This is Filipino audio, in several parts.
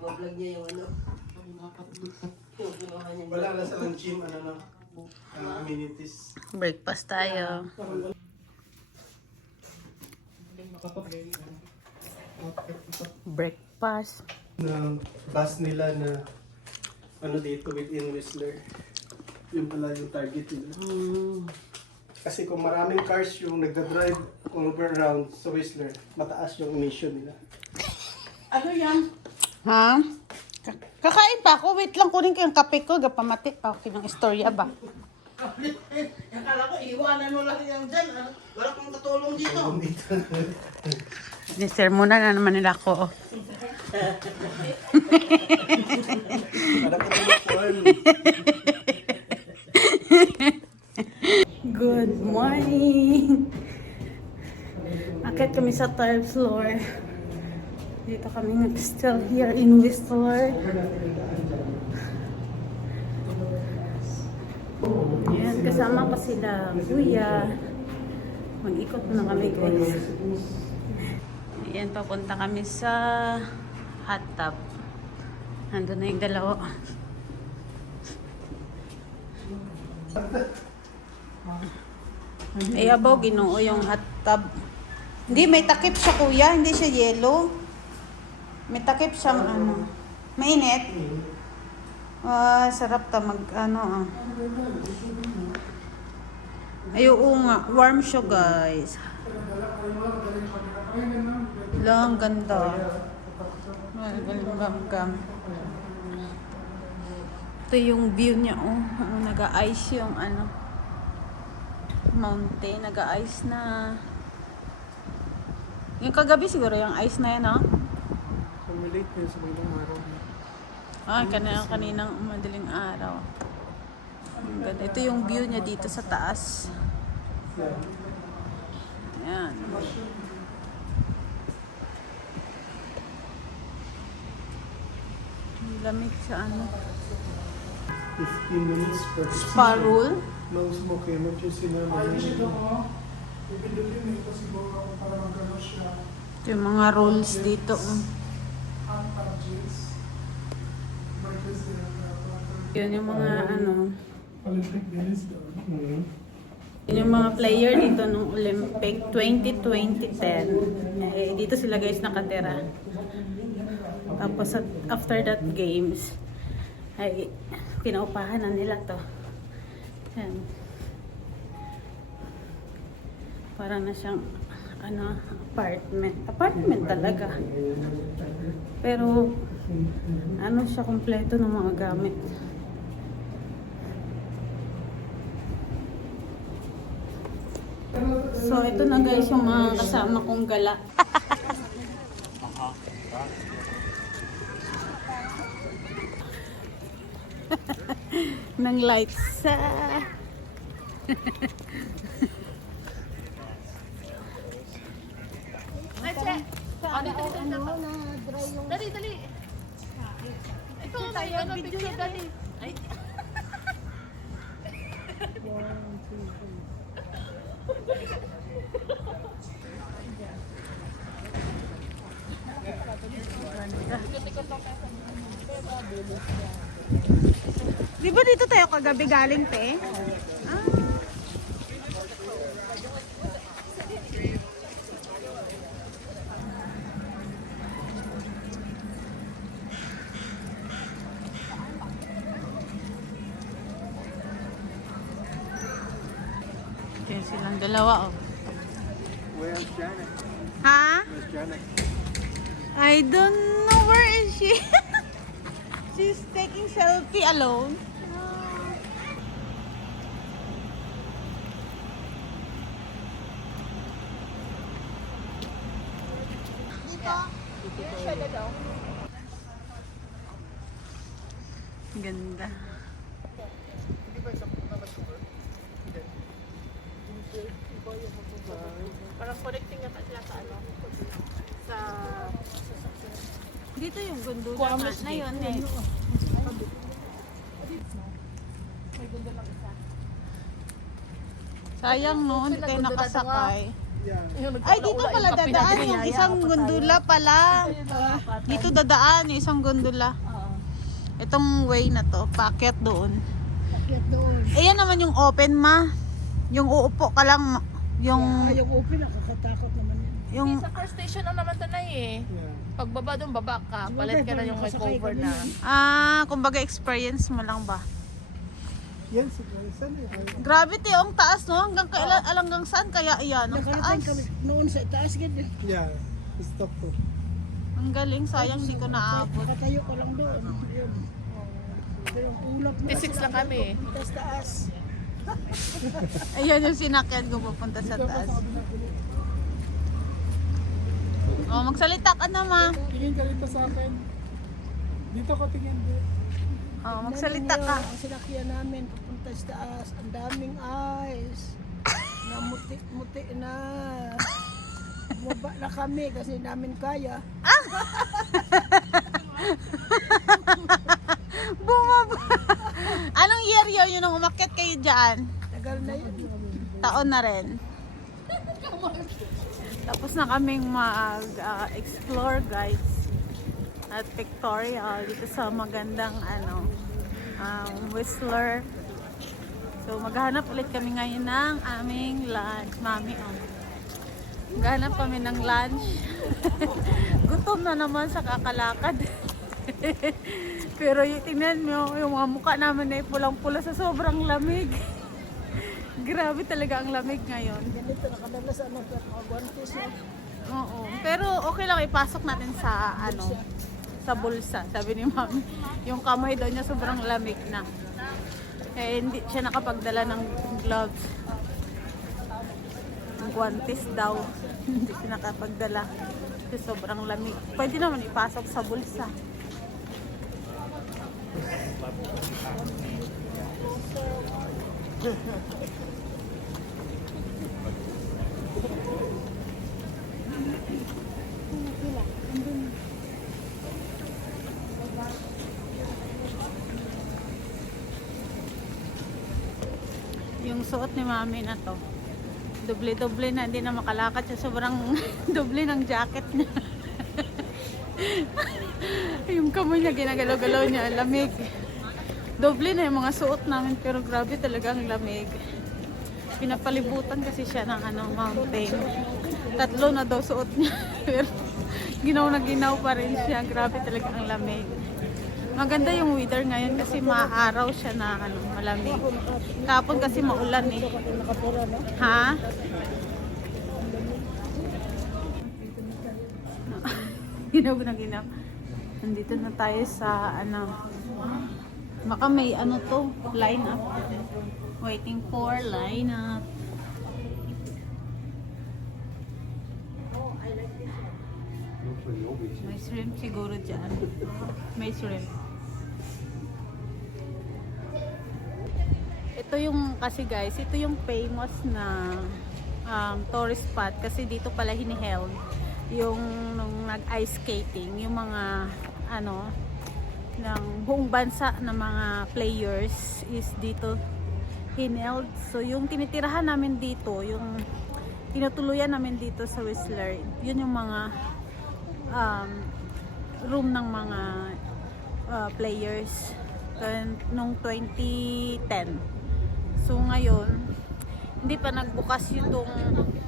Mablog niya yung ano. Yung kinuha niya. Wala na sa gym, amenities. Breakfast tayo. Breakfast. Na bus nila na dito within Whistler. Yung pala yung target nila. Kasi kung maraming cars yung nagda-drive all over around sa Whistler, mataas yung emission nila. Ano yan? Ha? Kakain pa ako. Wait lang, kunin ko yung kape ko. Gapamati pa ako ng istorya ba? Akala ko, iwanan mo lang yan dyan. Wala kang katulong dito. Sermonan na naman nila ako. Para po naman. Good morning! Akit kami sa third floor. Dito kami still here in Whistler. Yan, kasama ko sila kuya. Mag-ikot na kami guys. Yan, papunta kami sa hot tub. Nandun na yung dalawa. Ay, abaw, ginoo yung hot tub. Hindi, may takip siya kuya. Hindi siya yellow. May takip siya, mainit. Sarap ta Ay, oo nga. Warm siya, guys. Lang, ganda. Gam. Ito yung view niya, oh. Nag-a-ice yung mountain. Nag-a-ice na. Yung kagabi siguro yung ice na yan, oh. Kumulate yun sa magandang araw. Kaninang madaling araw. Ganda. Ito yung view niya dito sa taas. Ayan. Lamig sa 15 minutes per spa rule. No smoke, emergency na. Ito yung mga rules dito. Yun yung mga yun yung mga player dito nung Olympic 2010. Dito sila guys nakatira. Tapos after that games ay pinaupahan na nila to. Yan. Parang na siyang apartment talaga. Pero siya kompleto ng mga gamit. So ito na guys yung mga kasama kong gala. Ng lights sa Ay, che. Dali, dali. Ito, tayo picture, dali. Ay. Di ba dito tayo kagabi galing, te? Yan silang dalawa, oh. Where's Janet? Ha? Where's Janet? I don't know where is she. She's taking selfie alone. Ganda. Parang connecting na sila sa sa Dito yung gundulan na yun eh. Sayang no, hindi tayo nakasakay. Ay, dito pala dadaan yung isang gondola pala. Dito dadaan yung isang gondola. Itong way na to, paakyat doon. Akyat doon. Eh, yan naman yung open, ma. Yung uupo ka lang, yung... Yung open, nakakatakot naman yan. yung Sa first station lang naman tanay eh. Pagbaba doon, baba ka. Palit ka na yung may cover na. kumbaga experience mo lang ba? Yan, saan eh? Grabe te, ang taas no, hanggang hanggang saan kaya iyan? Ang Nakarating kami taas. noon sa itaas ganyan. Yeah, stop po. Ang galing, sayang di ko naabot. Nakatayo ka lang doon. Yun. Pero ang ulap na 56 lang kami eh. taas. Ayan yung sinakyan ko pupunta sa taas. Oh, magsalita ka na, ma. Tingin ka rito sa akin. Dito ka tingin din. Oh, magsalita ka. Ang sinakyan namin papunta sa taas. Ang daming eyes. Namuti-muti na. Bumaba na kami kasi namin kaya. Bumaba. Anong year yun nung umakyat kayo dyan? Tagal na yun. Taon na rin. Tapos na kaming mag-explore guys at pictorial dito sa magandang Whistler. So maghahanap ulit kami ngayon ng aming lunch. Mami, maghahanap kami ng lunch. Gutom na naman sa kakalakad. Pero tingnan mo, yung mga mukha namin ay pulang-pula sa sobrang lamig. Grabe talaga ang lamig ngayon. Ganito nakadalas ano pero mga guantes na. Oo. Pero okay lang ipasok natin sa sa bulsa. Sabi ni Mami, yung kamay daw niya sobrang lamig na. Eh hindi siya nakapagdala ng gloves. Ang guantes daw. Hindi siya nakapagdala. Kasi sobrang lamig. Pwede naman ipasok sa bulsa. Yung suot ni Mami na to, doble-doble na, hindi na makalakad siya, sobrang doble ng jacket niya. Yung kamay niya ginagalaw-galaw niya, lamig. Doble na yung mga suot namin, pero grabe talaga ang lamig. Pinapalibutan kasi siya ng mountain. 3 na daw suot niya, pero ginaw na ginaw pa rin siya. Grabe talaga ang lamig. Maganda yung weather ngayon kasi maaraw siya na malamig. Kapon kasi maulan eh. Ha? Ginaw na ginaw. Nandito na tayo sa baka may to, line up. Waiting for line up. May shrimp siguro dyan. May shrimp. Ito yung kasi guys, ito yung famous na tourist spot kasi dito pala hiniheld yung nung nag-ice skating, yung mga ng buong bansa na mga players is dito hinheld. So yung tinitirahan namin dito, yung tinutuluyan namin dito sa Whistler, yun yung mga room ng mga players nung 2010. So ngayon hindi pa nagbukas yung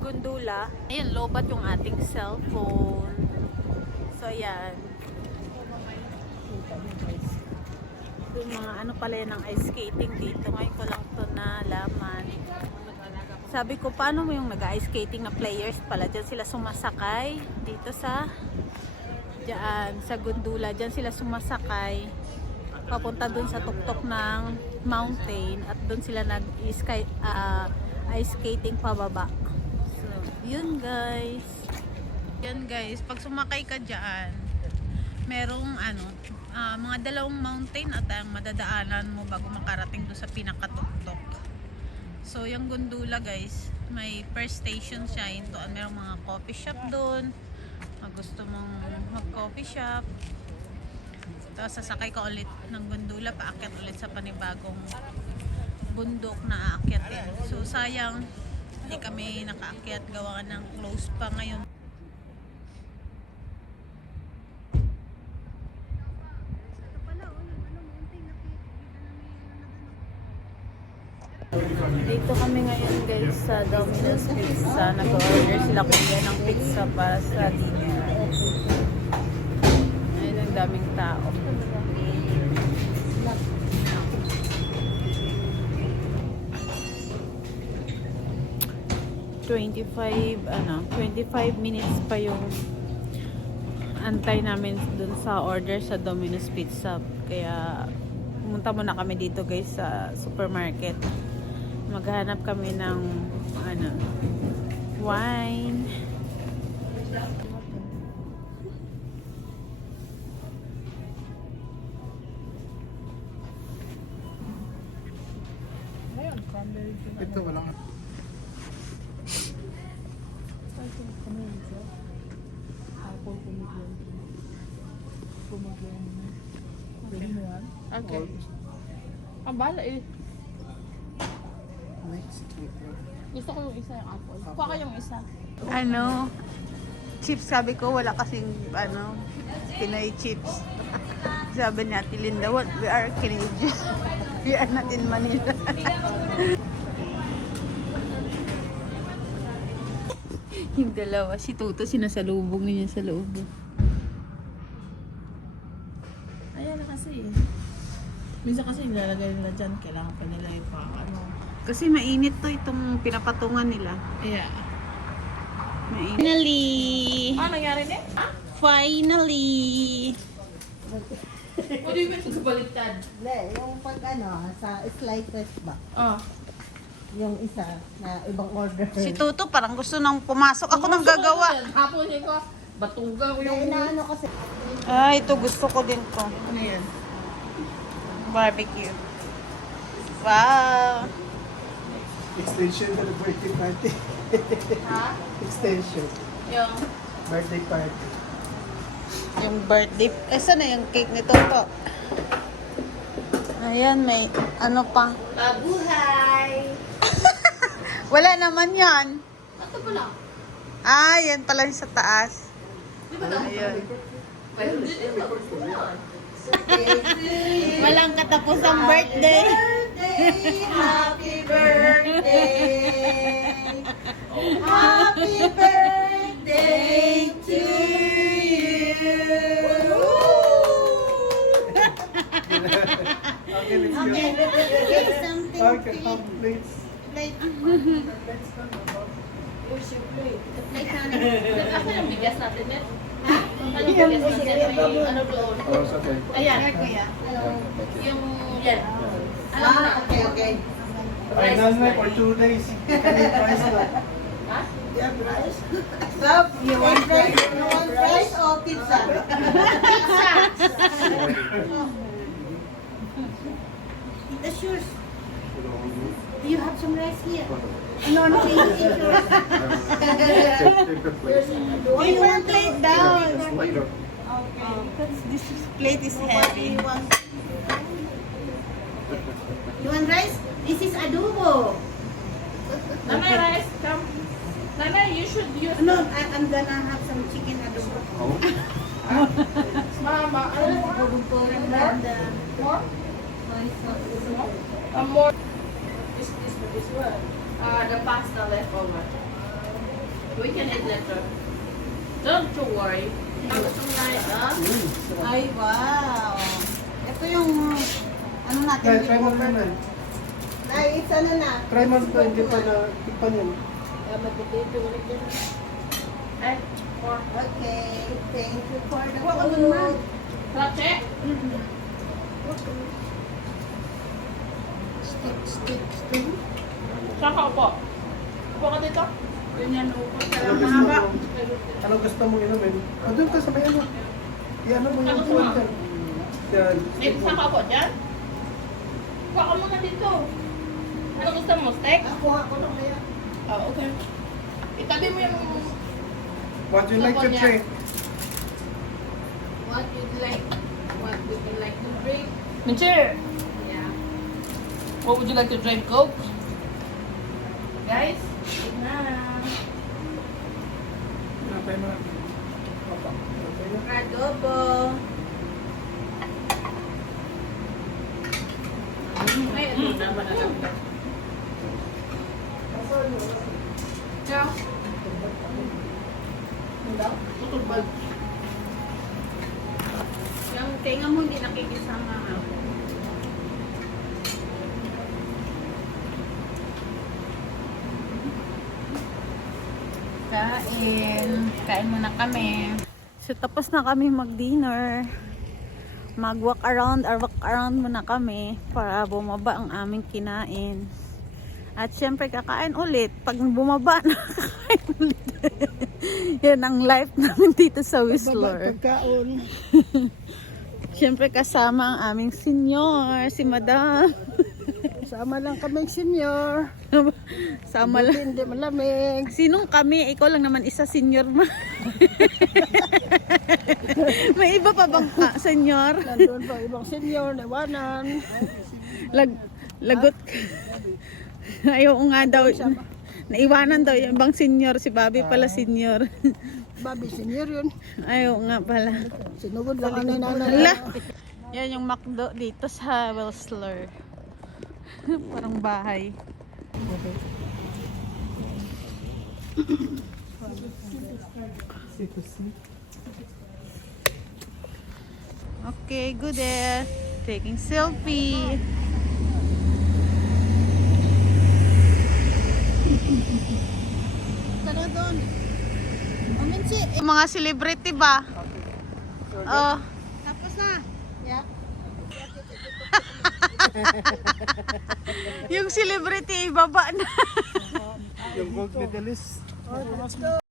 gondola. Ayun, lobat yung ating cellphone. So ayan, yung mga pala yan ng ice skating dito. Ngayon ko lang to nalaman. Sabi ko, paano mo yung nag-ice skating na players pala? Diyan sila sumasakay. Dito sa gondola. Diyan sila sumasakay. Papunta dun sa tuktok ng mountain. At dun sila nag-ice skating pababa. So, yun guys. Yan guys, pag sumakay ka dyan, merong mga 2 mountain at ang madadaanan mo bago makarating doon sa pinakatuktok. So yung gondola guys, may first station siya. Merong mga coffee shop doon. Pag gusto mong mag coffee shop, tapos sasakay ka ulit ng gondola, paakyat ulit sa panibagong bundok na aakyatin. So sayang Hindi kami nakaakyat gawa ng close pa ngayon. Dito kami ngayon guys sa Domino's Pizza. Nag-order sila kuya ng pizza para sa dinner. Ayun ang daming tao. $25 minutes pa yung antay namin dun sa order sa Domino's Pizza. Kaya pumunta muna kami dito guys sa supermarket. Maghanap kami ng wine. Ito, walang... Okay. Ang bala eh. Gusto ko yung isa yung apple. Kuha ka yung isa. Chips sabi ko, wala kasing Pinoy chips. Sabi ni Ate Linda, we are Canadian. We are not in Manila. Yung dalawa, si Toto sinasalubong niya sa loob. Ayan na kasi. Minsan kasi nilalagay nila dyan. Kailangan pa nila yung Kasi mainit to itong pinapatungan nila. Yeah. Finally! Ah, nangyari na? Finally! What do you mean baliktad? Hindi, yung pag sa slices ba? Oh. Yung isa na ibang order. Si Toto parang gusto nang pumasok. Ako nang gagawa. Hapon ko, batugaw yung... Inaano kasi. Ito gusto ko din to. Ano yan? Barbecue. Wow! Extension na ng birthday party. Ha? Extension. Yung... Birthday party. Yung birthday. Saan na yung cake ni Toto? Ayan, may ano pa. Mabuhay! Wala naman yan. Ito pala. Yan pala yung sa taas. Ayun. Pwede din gusto mo yan. Walang katapusang birthday. Happy birthday! Happy birthday to you! Okay, let's go. Something Okay, come, please. Ako yung bigas natin eh. Ano yung bigas natin? Ano doon? Oh, it's okay. Ayan. Yung... Yan. Alam mo na. Okay. Final na for 2 days. Kaya price na. Ha? Love, you want rice or pizza? That's yours. Do you have some rice here? No, it's yours. We will plate down. Later. This plate is heavy. You want rice? This is adobo. Nanay, rice, come. Nanay, you should use... No, I'm gonna have some chicken adobo. Mama, ano mo? More? More. This one. The pasta left over. We can eat later. Don't you worry. Gusto mo na ha? Ay, wow. Ito yung ano natin. Try mo naman. Ay, it's ano na. Try mo ito, hindi pa na tikpan yun. Eh, more. Okay, thank you for the Huwag ka food. dun, ma'am. Lache? Stick. Saan ka upo? Upo ka dito? Ganyan, upo ka Ano lang gusto mahaba. mo? Ano gusto mo inumin? Doon ka sa may ano. Iano mo Ano yung gusto mo? phone dyan. Yan. Eh, saan ka upo? Dyan? Upo ka muna dito. Ano gusto mo? Steak? Kuha ko na kaya. Oh, okay. Itabi mo yung... What do you like to drink? What would you like to drink? Mincher! Yeah. What would you like to drink? Coke? Guys? Napay mo. Opo. Adobo. Ay, ano naman na lang. Yeah. Tutubad. Yung tenga mo hindi nakikisama ako. Kain muna kami. So tapos na kami mag-dinner. Mag-walk around muna kami para bumaba ang aming kinain. At syempre kakain ulit. Pag bumaba na, kakain ulit. Yan ang life namin dito sa Whistler. Pagkaon. Syempre kasama ang aming senior, si Madam. Sama lang kami senior. Sama lang. Hindi malamig. Sinong kami? Ikaw lang naman isa senior ma. May iba pa bang senior? Nandun pa ibang senior, nawanan. Lagot. Ayaw nga daw. Naiwanan daw yung ibang senior. Si Bobby pala senior. Babi senior yun. Ayaw nga pala. Sinugod lang ang nanay. Hala. Yan yung McDo dito sa Whistler. Parang bahay. Okay, good eh. Taking selfie. Tara doon. Uminsi. Mga celebrity ba? Oh. Tapos na. Yeah. Yung celebrity ibaba na. Yung gold medalist. Oh, let's go.